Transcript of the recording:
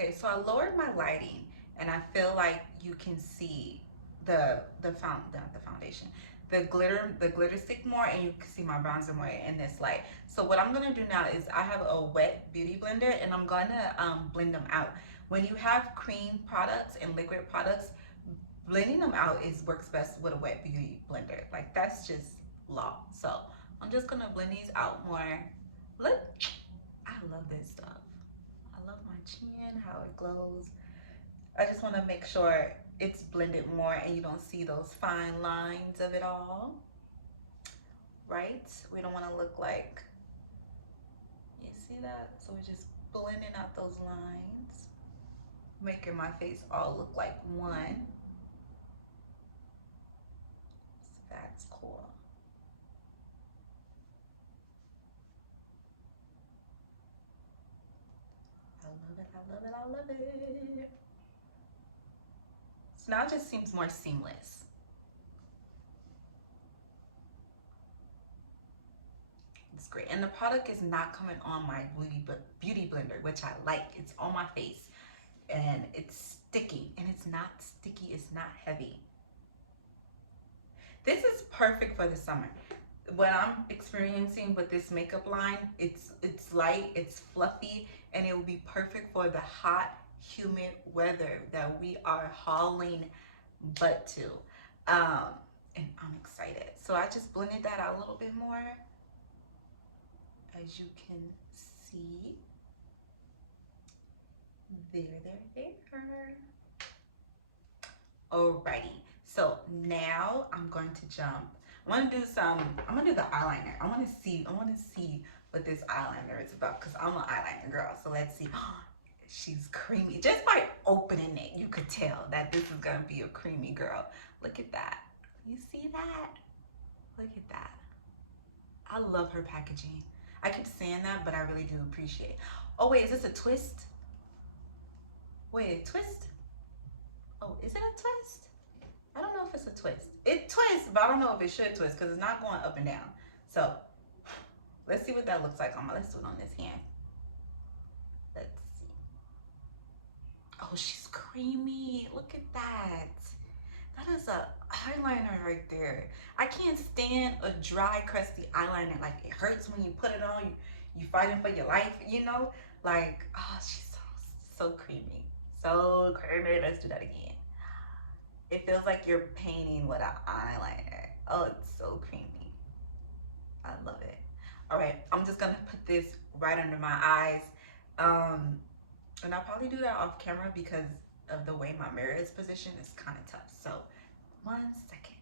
Okay, so I lowered my lighting and I feel like you can see the foundation, the glitter stick more, and you can see my bronzer more in this light. So what I'm gonna do now is I have a wet beauty blender and I'm gonna blend them out. When you have cream products and liquid products, blending them out is works best with a wet beauty blender. Like that's just law. So I'm just gonna blend these out more. Look, I love this stuff. I love my chin, how it glows. I just want to make sure it's blended more and you don't see those fine lines of it all, right? We don't want to look like, you see that? So we're just blending out those lines, making my face all look like one. So that's cool. I love it, I love it, I love it. So now it just seems more seamless. It's great. And the product is not coming on my beauty blender, which I like. It's on my face and it's sticky, and it's not sticky, it's not heavy. This is perfect for the summer. What I'm experiencing with this makeup line, it's light, it's fluffy, and it will be perfect for the hot, humid weather that we are hauling butt to. And I'm excited. So I just blended that out a little bit more, as you can see. There. Alrighty. So now I'm going to jump. I'm gonna do the eyeliner. I wanna see what this eyeliner is about, because I'm an eyeliner girl. So let's see. She's creamy. Just by opening it, you could tell that this is gonna be a creamy girl. Look at that. You see that? Look at that. I love her packaging. I keep saying that, but I really do appreciate it. Oh wait, is this a twist? Wait, a twist? Oh, is it a twist? I don't know if it's a twist. It twists, but I don't know if it should twist because it's not going up and down. So let's see what that looks like. Let's do it on this hand. Let's see. Oh, she's creamy. Look at that. That is a eyeliner right there. I can't stand a dry, crusty eyeliner. Like, it hurts when you put it on. You fighting for your life, you know? Like, oh, she's so creamy. So creamy. Let's do that again. It feels like you're painting with an eyeliner. Oh, it's so creamy. I love it. All right, I'm just gonna put this right under my eyes. And I'll probably do that off camera because of the way my mirror is positioned. It's kind of tough. So 1 second.